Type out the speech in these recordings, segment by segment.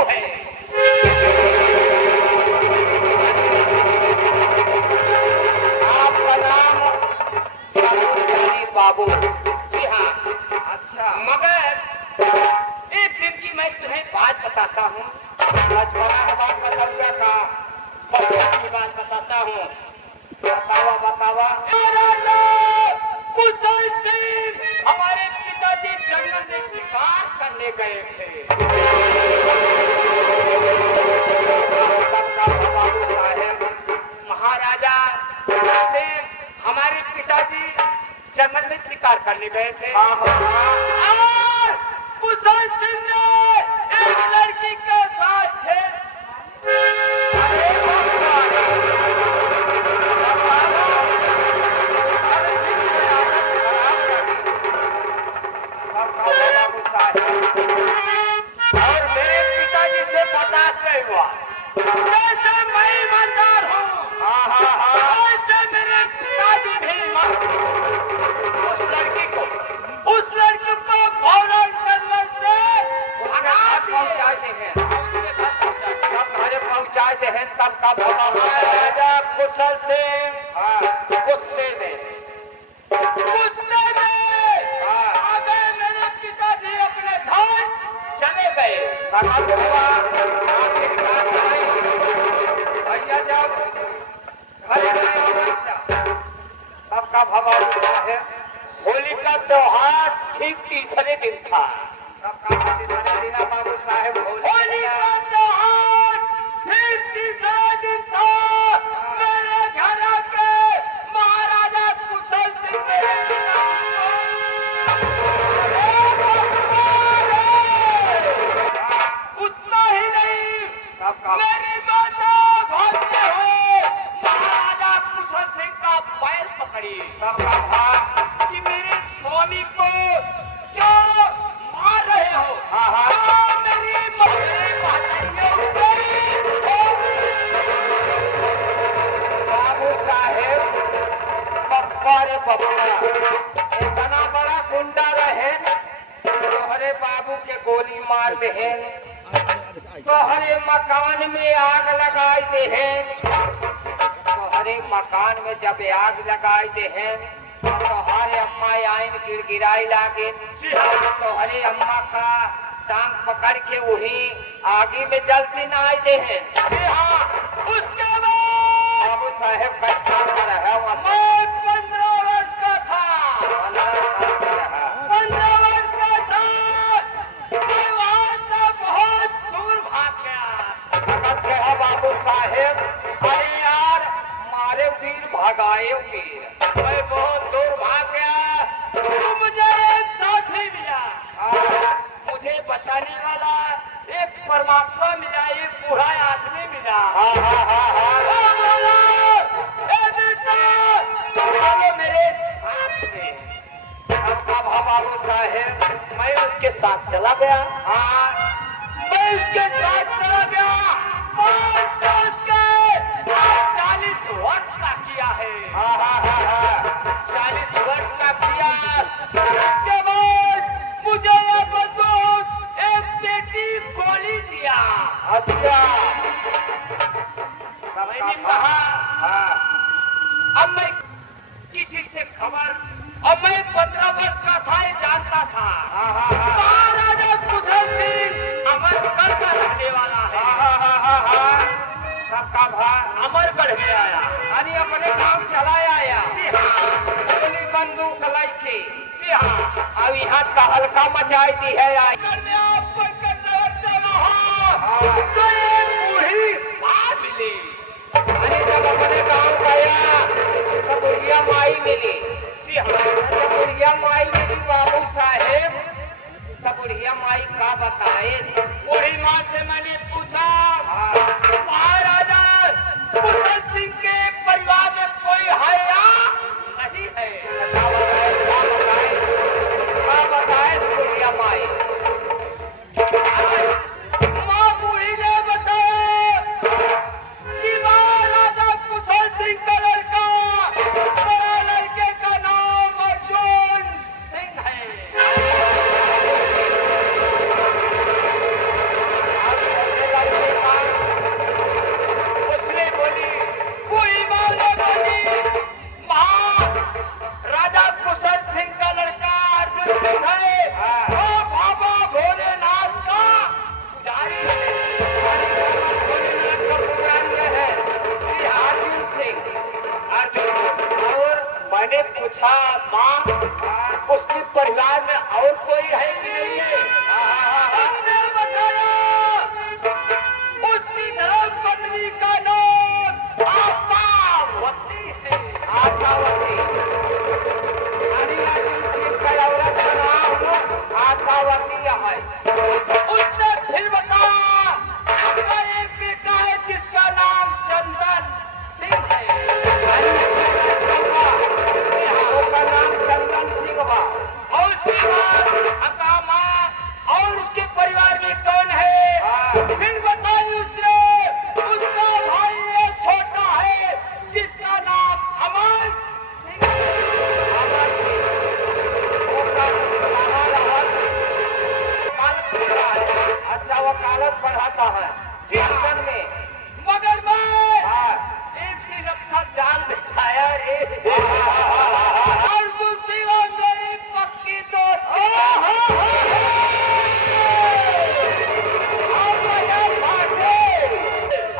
बाबू है। आपका नाम बाबू? जी हाँ। अच्छा, मगर एक दिन की मैं तुम्हें बात बताता हूँ। बचपना की बात बताऊंगा का? बचपन की बात बताता हूँ। बतावा बतावा। राजा कुशल सिंह हमारे पिताजी जंगल में शिकार करने गए थे। बाबू साहेब, महाराजा कुशल सिंह हमारे पिताजी जंगल में शिकार करने गए थे। हाँ हाँ हाँ। और कुशल सिंह ने एक लड़की के साथ छेड़। अरे भगवान, बाबू साहेब, और मेरे पिताजी से बर्दाश्त नहीं हुआ। जैसे मैं ईमानदार हूँ, हाँ हाँ हाँ, वैसे मेरे पिताजी भी उस लड़की को भौरन जंगल से भगा पहुंचाते हैं, उसके घर पहुंचा। जब घरे पहुंचाते हैं तब का भगा। महाराजा कुशल सिंह हाँ गुस्से में आगे मेरे पिताजी अपने घर चले गए। भगत हुआ, आखिरकार नहीं। भैया जब घरे गए हो तब का भगा हुआ है। होली का त्योहार ठीक तीसरे दिन था। तब का दिन बाबू साहेब होली का त्योहार ठीक तीसरे दिन था। मेरे घर आके महाराजा कुशल सिंह मेरे उतना ही नहीं, तब का मेरी माता भागते हुए महाराजा कुशल सिंह का पैर पकड़ी तब का भाग। कि मेरे स्वामी को क्यों मार रहे हो। हाँ हाँ, मेरी बाबू साहेब, पप्पा रे पप्पा, इतना बड़ा गुंडा रहे तोहरे बाबू के गोली मार दे हैं, तोहरे मकान में आग लगाई दे हैं, तोहरे मकान में जब आग लगाई दे हैं तोहरे अम्मा आइन गिड़गिड़ाई लागे, तोहरे अम्मा का टांग पकड़ के वही आगे में जलती ना आए दे हैं। उसके बाद बाबू साहेब कैसा रहा वहाँ? मैं 15 वर्ष का था। 15 साल से रहा। 15 वर्ष का था। मैं वहाँ से बहुत दूर भाग गया। भगत कहा बाबू साहेब, अरे यार मारे वीर भगाए वीर। मैं बहुत दूर भाग गया तो मुझे एक साथी मिला। मुझे बचाने वाला एक परमात्मा मिला, एक बूढ़ा आदमी मिला। हाँ हाँ हाँ हाँ, वो बोला, "ए बेटा, चलो मेरे साथ में।" तब का बाबू साहेब, मैं उसके साथ चला गया। हाँ मैं उसके साथ चला गया। 5 वर्ष के 40 वर्ष का किया है। हाँ हाँ हाँ हाँ, 40 वर्ष का किया। उसके बाद मुझे यह बंदूक एक बेटी गोली दिया। अच्छा, तब मैंने का कहा हाँ अब मैं किसी से खबर, अब मैं 15 वर्ष का था, ये जानता था हाँ हाँ हाँ महाराजा कुशल सिंह अमरगढ़ का रहने वाला है। हाँ हाँ हाँ हाँ, तब का भाग अमरगढ़ में आया। अरे अपने काम चलाया आया, जी हाँ, गोली बंदूक लेके जी हाँ। अब यहाँ का हल्का मचाई दी है आई। अगर मैं आप पर कर चला हो हाँ। तो ये बूढ़ी माँ मिली। अरे जब अपने गाँव गया तो बुढ़िया माई मिली। जी हाँ, जब बुढ़िया माई मिली बाबू साहेब, तब बुढ़िया माई का बताए? बूढ़ी माँ से मैंने पूछा, हाँ, महाराजा कुशल सिंह के परिवार में कोई है या नहीं है? क्या बताए क्या बताए क्या बताए बुढ़िया माई? माँ बूढ़ी ने बताया कि महाराजा कुशल सिंह का लड़का, बड़ा लड़के का नाम अर्जुन सिंह है। अब पैसा वकालत बढ़ाता है सीजन में। मगर मैं हाँ। एक दिन अपना जाल बिछाया रे और दूसरी बार मेरी पक्की दोस्ती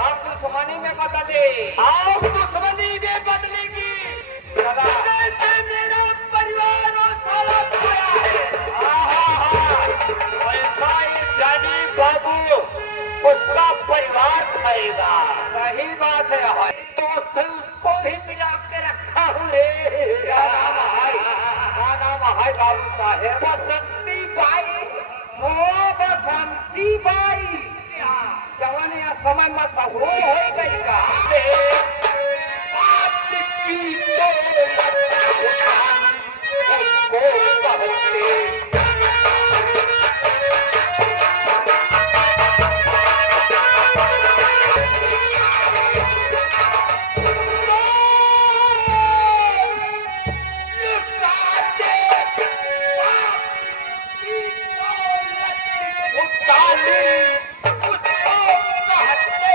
आप दुश्मनी में बदले। आप दुश्मनी में बदलेगी जैसे मेरा परिवार और साला खाया है वैसा ये जानी बाबू उसका परिवार खाएगा। सही बात है। दोस्त उसको भी मिला के रखा हूँ रे। क्या नाम है? क्या नाम है बाबू साहेब? बसंती बाई। O Basanti by. जवान या समय मत हो गई का। बात की दौलत उसको कहते।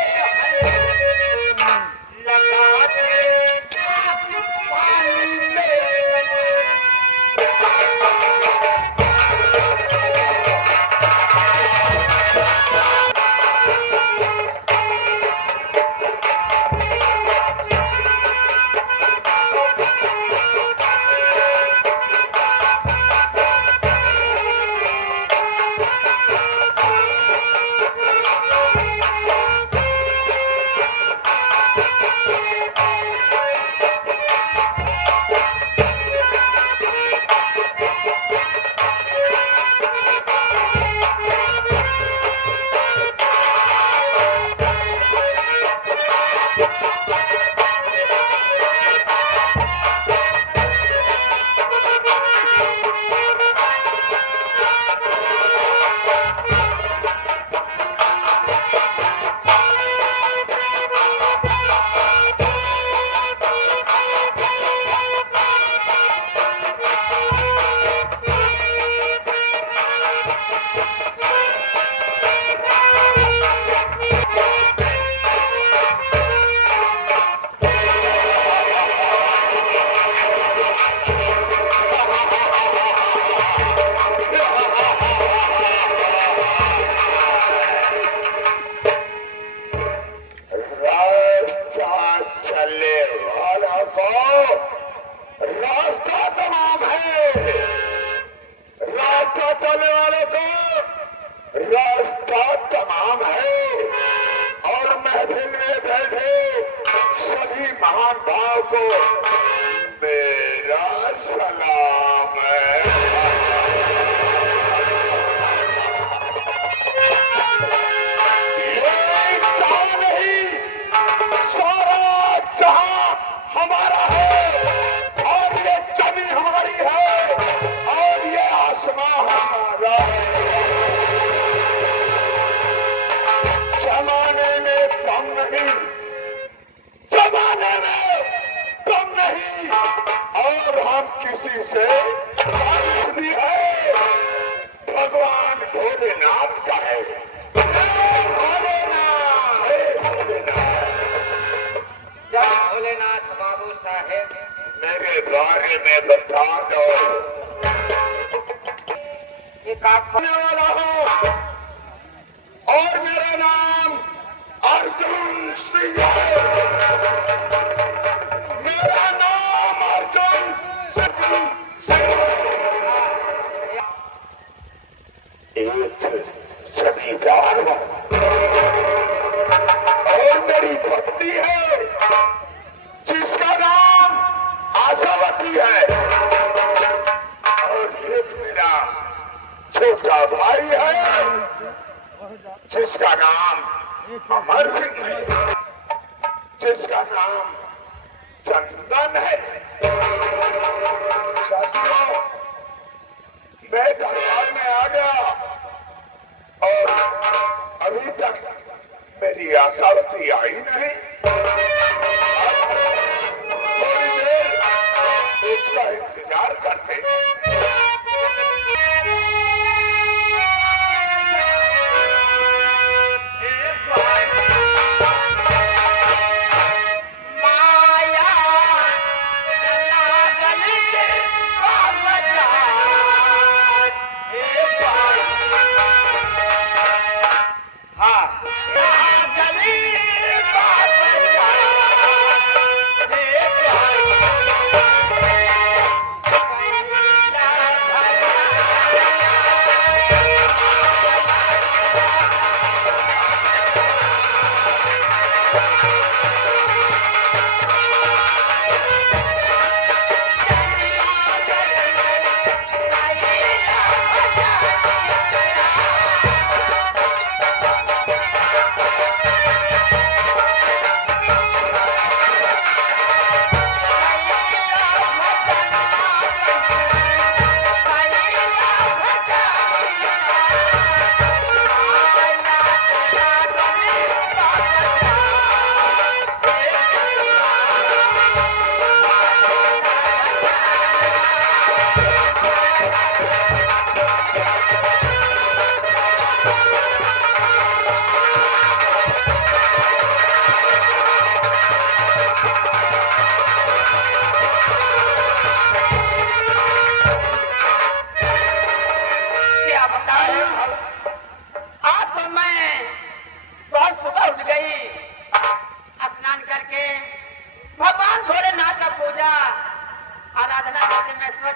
किसी से बारिश भी है, भगवान भोलेनाथ का है। जय भोलेनाथ बाबू साहेब। मेरे बारे में बता दो। एक आप वाला हूँ और मेरा नाम अर्जुन सिंह है। मेरा नाम अर्जुन सिंह एक जमींदार हूँ और मेरी पत्नी है जिसका नाम आशावती है और एक मेरा छोटा भाई है जिसका नाम अमर सिंह है, जिसका नाम चंदन है। साथियों, मैं दरबार में आ गया और अभी तक मेरी आशावती आई नहीं। थोड़ी देर उसका इंतजार करते।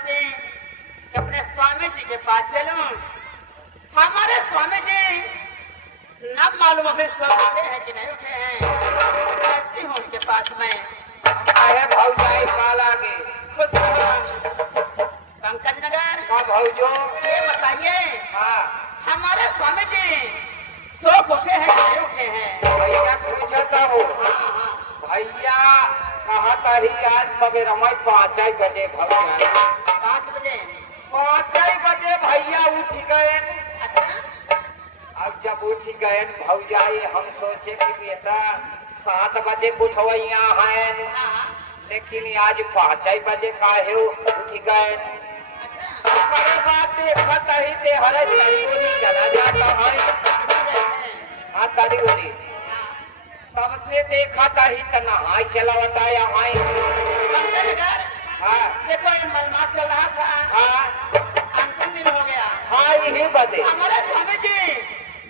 जी कि अपने स्वामी जी के पास चलूं। हमारे स्वामी जी न मालूम अभी स्वर्ग उठे हैं कि नहीं उठे हैं। चलती हूँ उनके पास में। अरे भौजाई काला गे खुश रहो। पंकज नगर का भौजो ये बताइए हाँ हमारे स्वामी जी स्वर्ग उठे हैं कि नहीं उठे हैं। भैया पूछता हूँ भैया कहा ही आज सवेरे मैं 5 बजे भौजाई 5 बजे। 5 बजे भैया उठ गए। अच्छा अब जब उठ गए भौजाई हम सोचे कि बेटा 7 बजे कुछ यहाँ है हाँ लेकिन आज 5 बजे काहे उठ गए। अच्छा अरे बात देखत ही ते हरे तरीकोनी चला जाता है हाँ तरीकोनी तब से देखत ही त नहाई चलावता यहाँ पंकज नगर हाँ देखो ये मलमा चल रहा था। हाँ अंतिम दिन हो गया। हाँ यही बदे हमारे स्वामी जी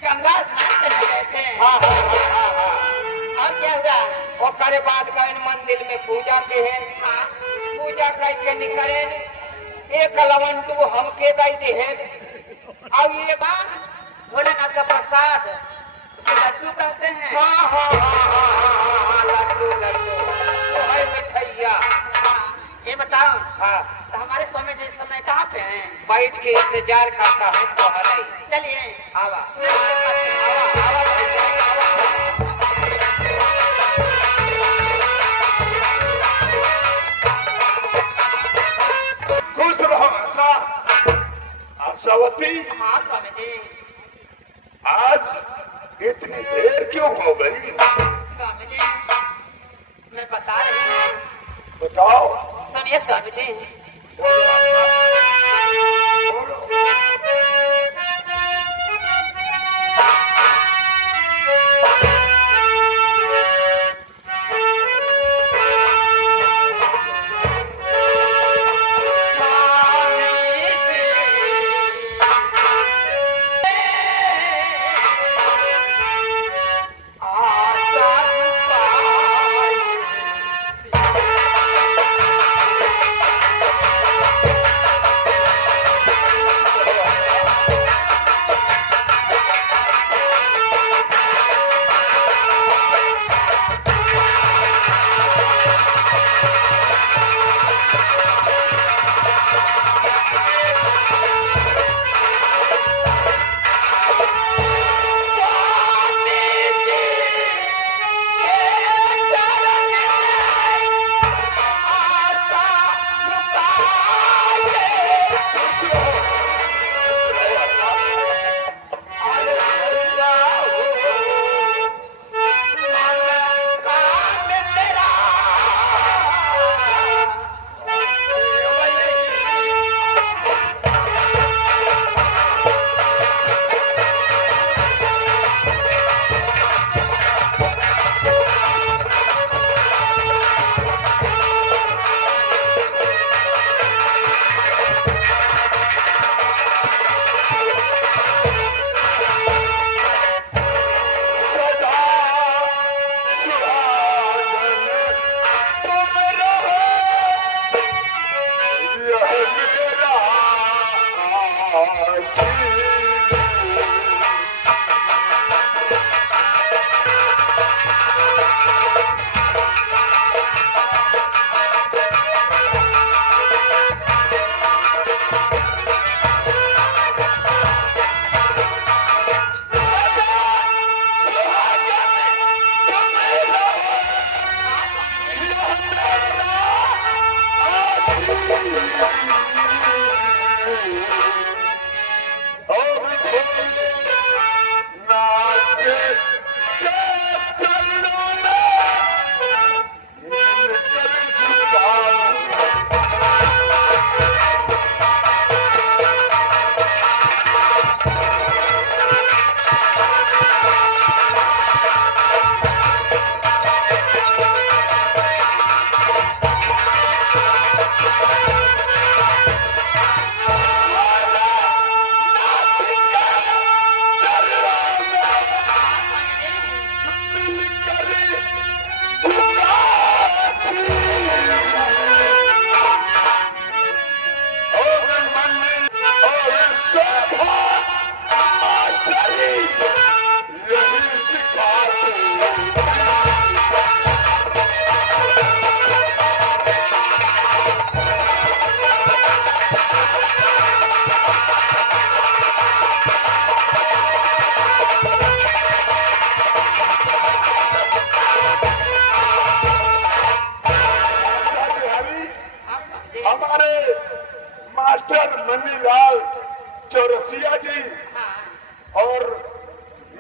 गंगा स्नान करने गए थे। हाँ हाँ हाँ हाँ हाँ और क्या हुआ। और करे बाद गए मंदिर में पूजा के है हाँ पूजा करके निकले एक लवंटू हमके दई दे है अब ये भोलेनाथ का प्रसाद उसे लड्डू कहते हैं। हाँ हाँ हाँ हाँ हाँ हाँ लड्डू लड्डू तो है मिठाइया हाँ, ये बताओ हाँ तो हमारे स्वामी जी इस समय कहाँ पे हैं। बैठ के इंतजार करता है तो हरे चलिए आवा मैं उनके पास चलूं। आवा आवा भौजाई, आवा खुश रहो आशा आशावती हाँ स्वामी जी। आज इतनी देर क्यों हो गई स्वामी जी मैं बता रही हूँ। बताओ सुनिए स्वामी जी। बोलो आशा, बोलो। स्वामी जी। आशा छुपाई।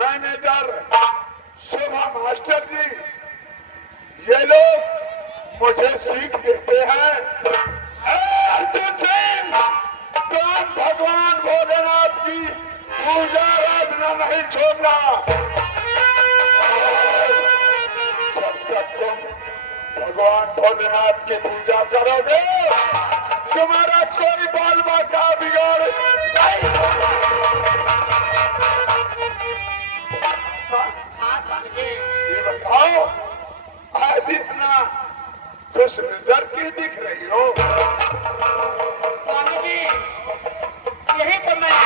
मैनेजर, शोभा मास्टर जी, ये लोग मुझे सीख देते हैं। अर्जुन सिंह, तुम भगवान भोलेनाथ की पूजा आराधना नहीं छोड़ना। जब तक तुम भगवान भोलेनाथ की पूजा करोगे, तुम्हारा कोई बाल बाका बिगाड़ नहीं सकता। हाँ स्वामी जी। ये बताओ, आज इतना खुश नजर की दिख रही हो? स्वामी जी, यही तो मैं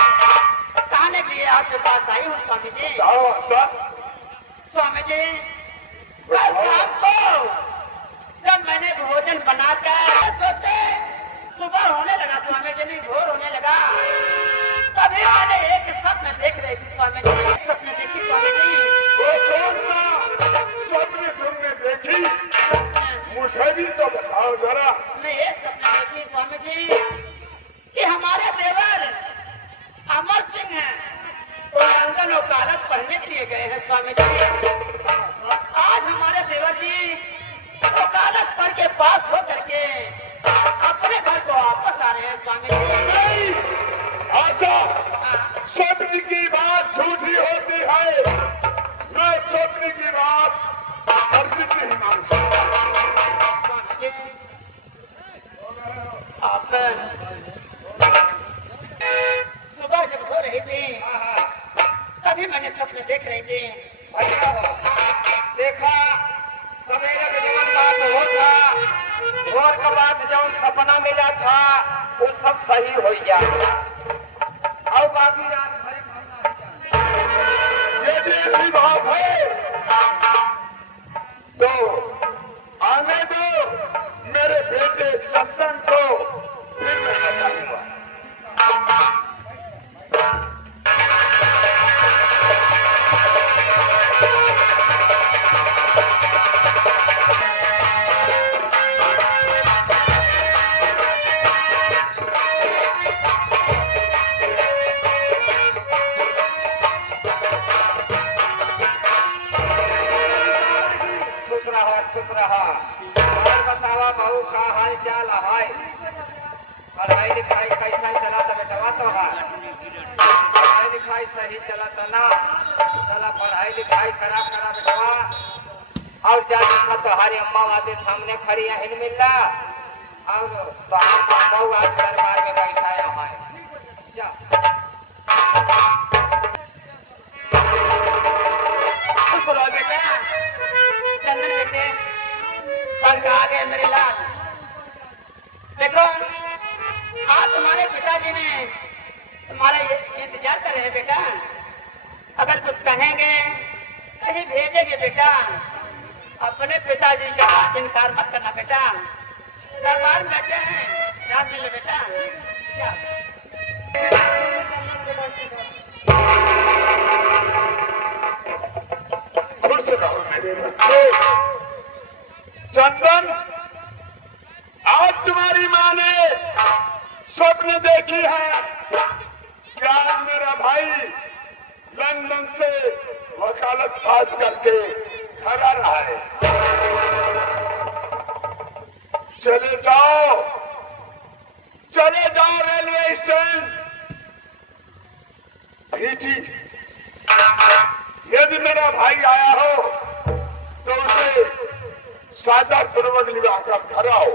कहने के लिए आपके पास आई हूँ स्वामी जी। बताओ ऐसा। स्वामी जी, कल शाम को जब मैंने भोजन बनाकर सोचे सुबह होने लगा स्वामी जी, नहीं भोर होने लगा, तभी मैंने एक स्वप्न देख रही थी स्वामी जी। स्वप्न देखी स्वामी जी। वो कौन सा स्वप्न तुमने देखी? मुझे भी तो बताओ जरा। मैं ये सपना देखी स्वामी जी कि हमारे देवर अमर सिंह हैं, वो लंदन वकालत पढ़ने के लिए गए हैं स्वामी जी। आज हमारे देवर जी वकालत पढ़ के पास हो करके अपने घर को वापस आ रहे हैं स्वामी जी। नहीं, ऐसा स्वप्न की बात झूठी होती है। मैं स्वप्न की बात अर्जित नहीं मान सकता। स्वामी जी, आप सुबह जब हो रही थी तभी मैंने स्वप्न देख रही थी। भैया देखा, सवेरे के जवन बात हो था, भोर के बाद जवन सपना मिला था, वो सब सही हो जा और बाकी रात भर खाना ही जा। ये भी ऐसी बात है तो आने दो मेरे बेटे चंदन को, फिर मैं बताऊंगा। खुश रहा। और बतावा बहू का हाल चाल है? पढ़ाई लिखाई कैसा चला था बेटवा? तो पढ़ाई लिखाई सही चला था ना? चला पढ़ाई लिखाई करा बेटवा। और जा देखा तो हमारी अम्मा वादे सामने खड़ी है मिल रहा, और बाहर का बहू आज दरबार में बैठाया है। जा खुश रहो बेटा, चंदन बेटे, पढ़ के आ गए मेरे लाल। देखो, आज तुम्हारे पिताजी ने तुम्हारा इंतजार कर रहे हैं बेटा। अगर कुछ कहेंगे कहीं भेजेंगे बेटा, अपने पिताजी का इनकार मत करना बेटा। दरबार में बैठे हैं, ध्यान मिले बेटा। खुश रहो मेरे बच्चे। चंदन, आज तुम्हारी माँ ने स्वप्न देखी है कि आज मेरा भाई लंदन से वकालत पास करके घर आ रहा है। चले जाओ रेलवे स्टेशन भेजी। यदि मेरा भाई आया हो तो उसे सादा पूर्वक विवाह कर घर आओ।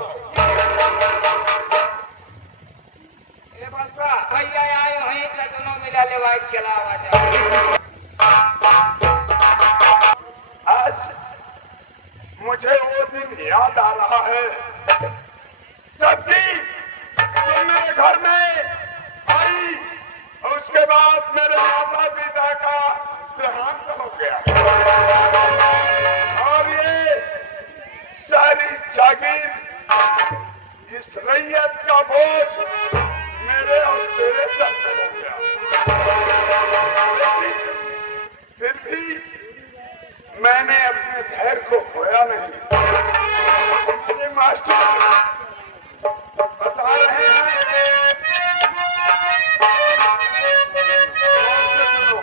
ये बंका भैया आए वहीं तक दोनों मिला ले वाइट चला आवाज। आज मुझे वो दिन याद आ रहा है जबकि तुम मेरे घर में आई और उसके बाद मेरे माता पिता का देहांत हो गया और ये सारी जागीर, इस रैयत का बोझ मेरे और तेरे सर पे हो गया। फिर भी मैंने अपने धैर्य को खोया नहीं। ये मास्टर बता रहे हैं, सुनो,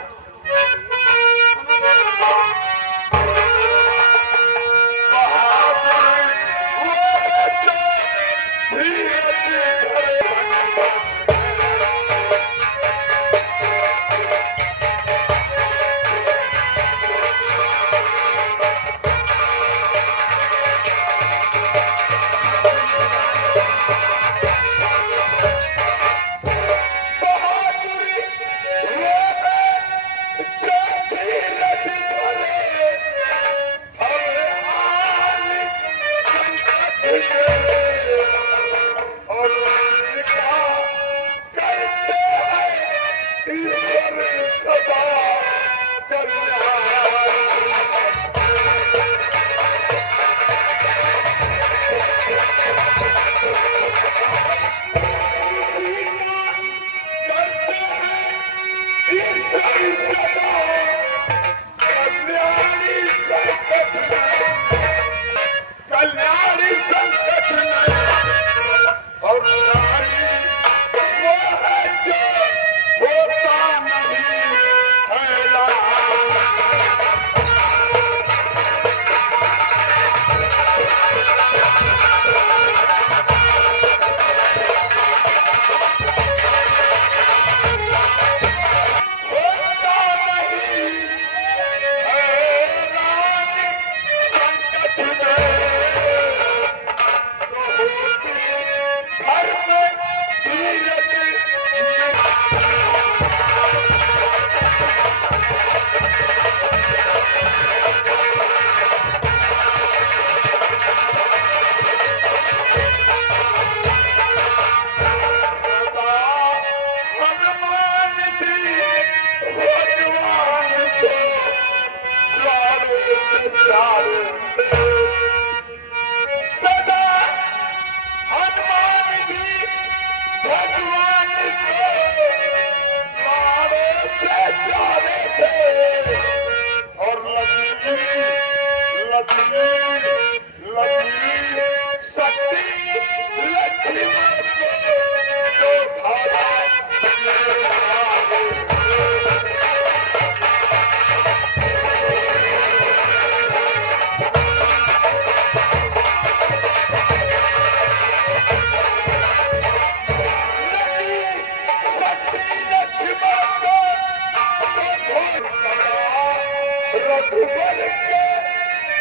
बल के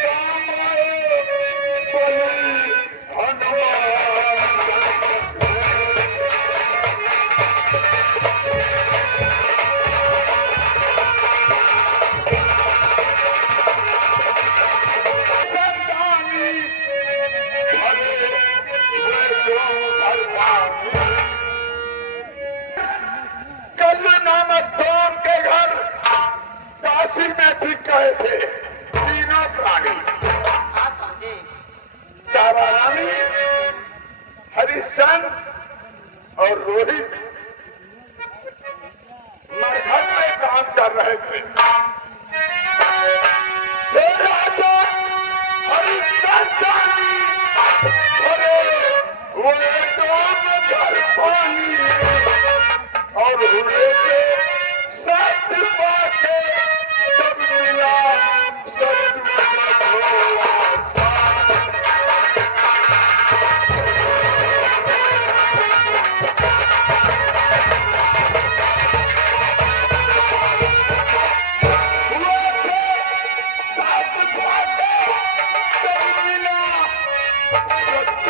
काम आए बलि हनुमान। संतानी भले हुए जो भरवानी। कल नानक धाम के घर काशी में टिक गए थे तीनों प्राणी, हाँ समझे। तारा रानी, हरिश्चंद्र और रोहित मरघट में काम कर रहे थे। हे राजा हरिश्चंद्र जी, अरे वो डोम घर पानी और हुए के साथ पाके तब मिला सत्य भरोसा। हुए थे साथ पाके तब मिला सत्य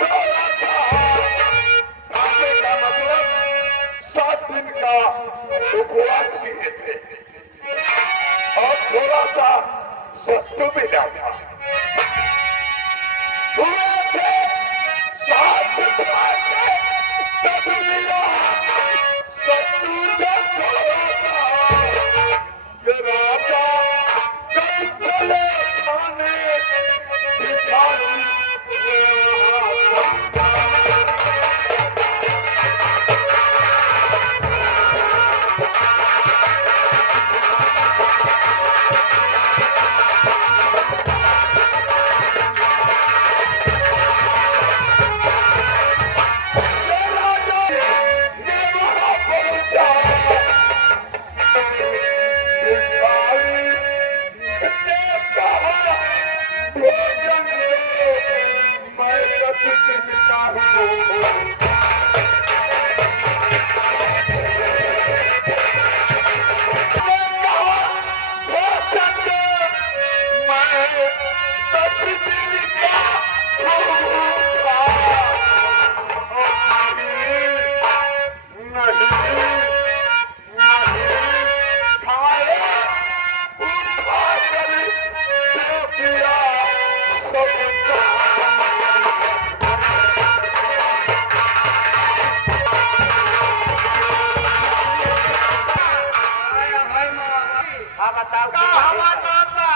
भरोसा। खाने का मतलब 7 दिन का उपवास किए थे और थोड़ा सा सत्तू भी डाला। हुए थे 7 बातें तब मिला सत्तू जब थोड़ा सा। ये राजा जब चले खाने भिखारी ने वहाँ हाँ बताओ का हमार नाम बा,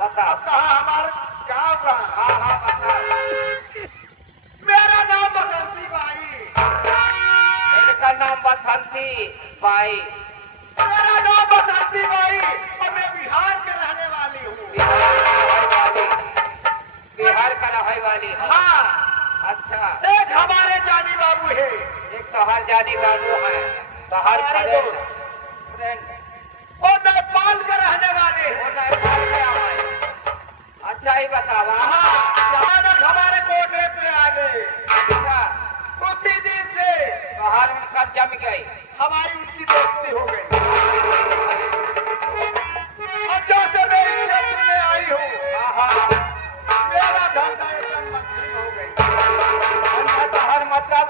बताओ। कहा हमार गाँव बा। हाँ हाँ बताओ। मेरा नाम बसंती बाई। इनका नाम बसंती बाई। मेरा नाम बसंती बाई और मैं बिहार के रहने वाली हूँ। बिहार का रहे वाली है। हाँ, अच्छा, एक हमारे जानी बाबू है। एक शहर जानी बाबू है, शहर हमारे फ्रेंड और नेपाल के रहने वाले वो हैं। नेपाल के आए। अच्छा ही बतावा। हाँ, अचानक हमारे कोटे पे आ गए। अच्छा, उसी दिन से शहर में कब जम गई। हमारी उनकी दोस्ती हो गई। अब जैसे मैं इस क्षेत्र में आई हूँ, हाँ हाँ, मेरा धंधा एकदम मध्यम हो गई। अन्य शहर मतलब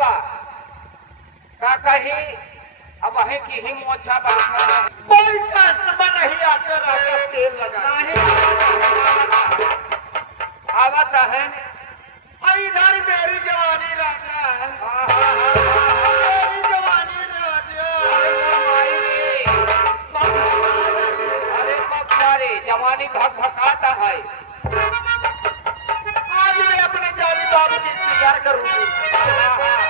का कही अब वही की ही मोछा बैठा है। कोई कस्टमर नहीं आकर आकर तेल लगा। नहीं आवत है। इधर मेरी जवानी राजा है। हाँ हाँ हाँ हाँ। मेरी जवानी राजा। अरे पप्पारी जवानी भग भगाता है। आज मैं अपने जानी बाबू की इंतजार करूंगी। हाँ हाँ।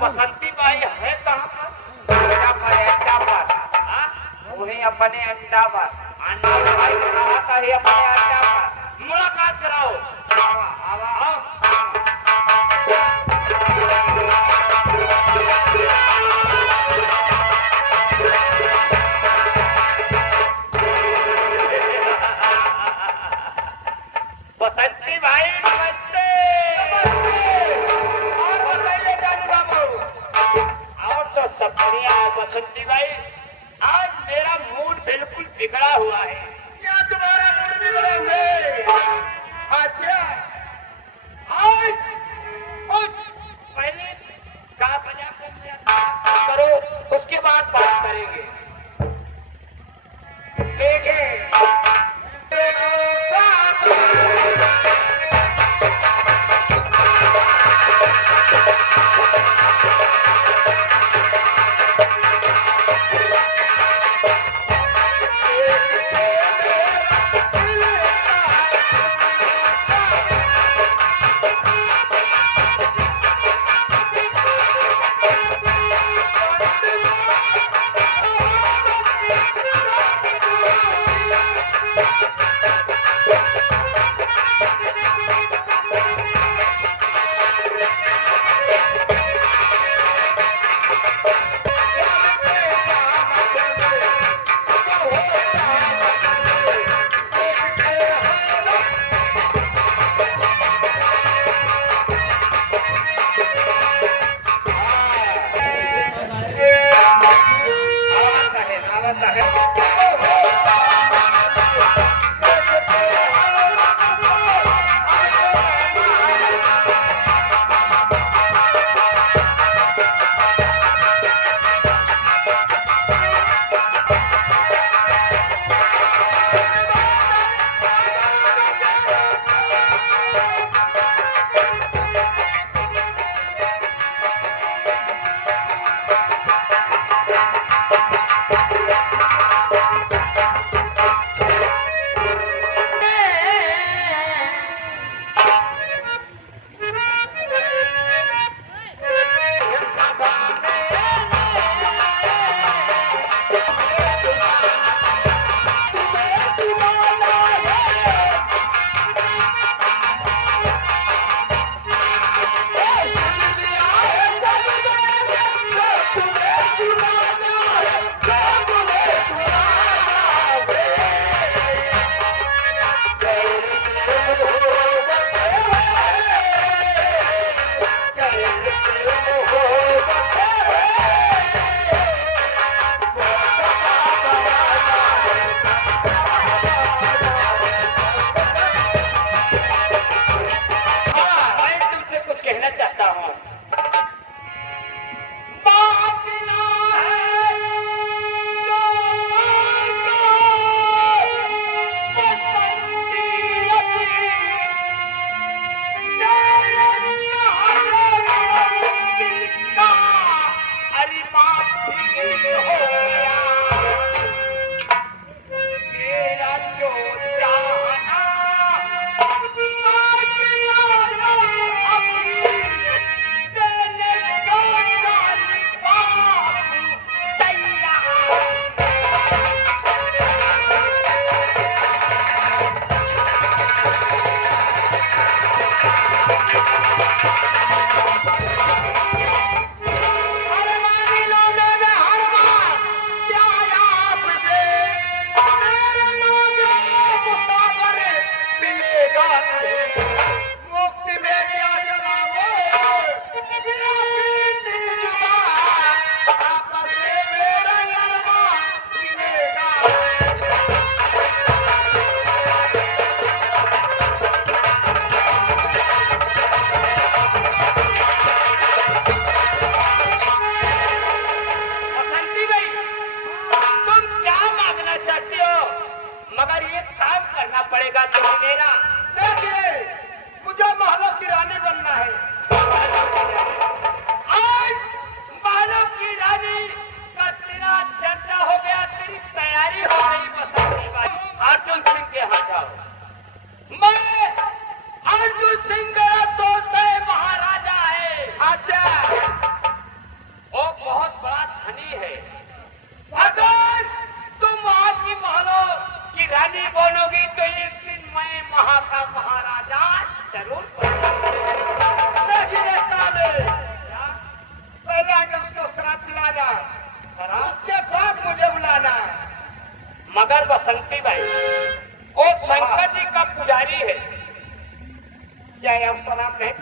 बसंती बाई है कहाँ पर? अड्डा पर हाँ? वही अपने अड्डा पर। अंडा भाई कहा था ही अपने अड्डा पर। मुलाकात कराओ। आवा आवा बसंती भाई नमस्ते। और बताइए जानी बाबू। और तो सब बढ़िया है बसंती भाई। आज मेरा मूड बिल्कुल बिगड़ा हुआ है। क्या तुम्हारा मूड बिगड़े हुए? अच्छा, आज कुछ पहले गा बजा कर मेरा करो, उसके बाद बात करेंगे। ठीक है।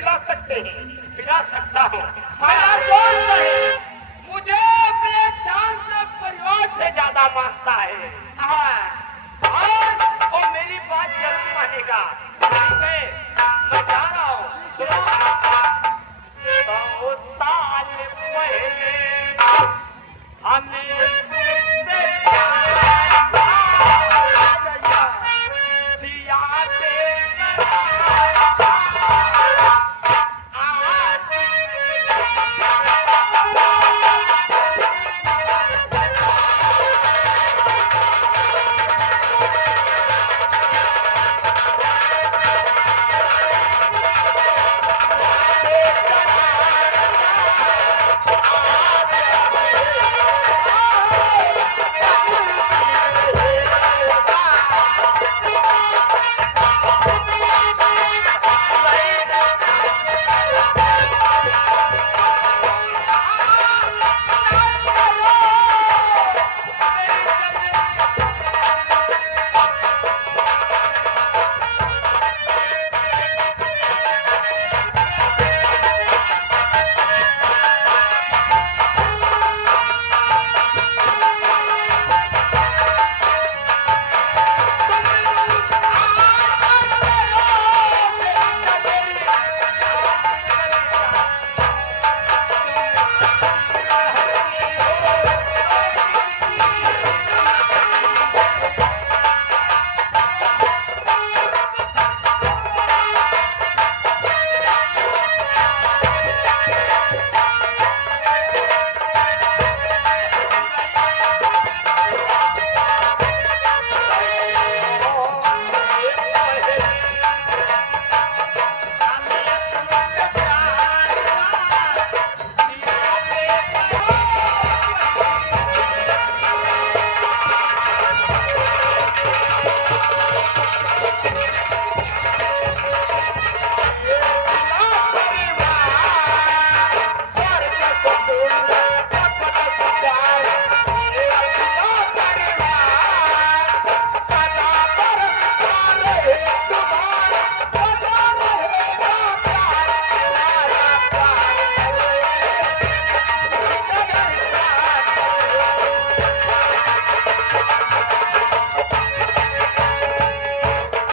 पिला सकते हैं? पिला सकता हूँ। मेरा दोस्त है, मुझे अपने जान से परिवार से ज्यादा मानता है। और वो मेरी बात जरूर मानेगा। ठीक है, मैं जा रहा हूँ। सुनो